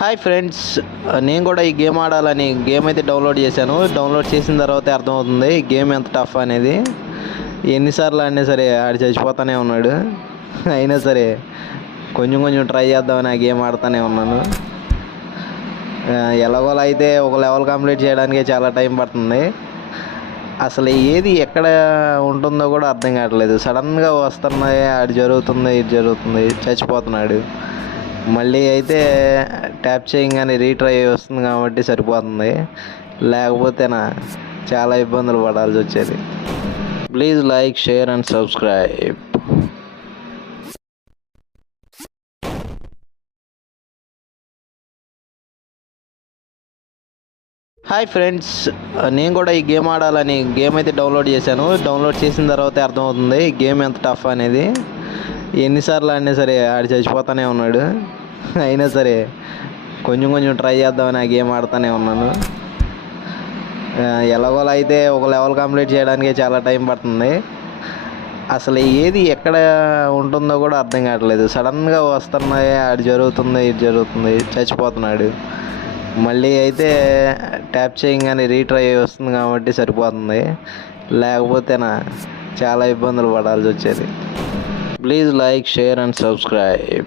Hi friends, నేను కూడా ఈ గేమ్ ఆడాలని గేమ్ అయితే డౌన్లోడ్ చేశాను. డౌన్లోడ్ చేసిన తర్వాత అర్థమవుతుంది ఈ గేమ్ ఎంత టఫ్ అనేది. ఎన్నిసార్లు ఆడినా సరే ఆడి చచ్చిపోతానే ఉన్నాడు. అయినా సరే కొంచెం కొంచెం ట్రై చేద్దామని ఆ గేమ్ ఆడుతూనే ఉన్నాను. ఎలాగోలా అయితే ఒక లెవెల్ కంప్లీట్ చేయడానికి చాలా టైం పడుతుంది. అసలు ఏది ఎక్కడ ఉంటుందో కూడా అర్థం కావట్లేదు. సడన్గా వస్తున్నాయి, ఆడి జరుగుతుంది, ఇది జరుగుతుంది, చచ్చిపోతున్నాడు. మళ్ళీ అయితే ట్యాప్ చేయగానే రీట్రై వస్తుంది కాబట్టి సరిపోతుంది. లేకపోతేనా చాలా ఇబ్బందులు పడాల్సి వచ్చేది. Please like, share and subscribe. Hi friends, నేను కూడా ఈ గేమ్ ఆడాలని గేమ్ అయితే డౌన్లోడ్ చేశాను. డౌన్లోడ్ చేసిన తర్వాత అర్థమవుతుంది ఈ గేమ్ ఎంత టఫ్ అనేది. ఎన్నిసార్లు ఆడినా సరే ఆడి చచ్చిపోతానే ఉన్నాడు. అయినా సరే కొంచెం కొంచెం ట్రై చేద్దామని ఆ గేమ్ ఆడుతూనే ఉన్నాను. ఎలాగోలా అయితే ఒక లెవెల్ కంప్లీట్ చేయడానికి చాలా టైం పడుతుంది. అసలు ఏది ఎక్కడ ఉంటుందో కూడా అర్థం కావట్లేదు. సడన్గా వస్తున్నాయి, ఆడి జరుగుతుంది, ఇది జరుగుతుంది, చచ్చిపోతున్నాడు. మళ్ళీ అయితే ట్యాప్ చేయగానే రీట్రై వస్తుంది కాబట్టి సరిపోతుంది. లేకపోతేనా చాలా ఇబ్బందులు పడాల్సి వచ్చేది. Please like, share and subscribe.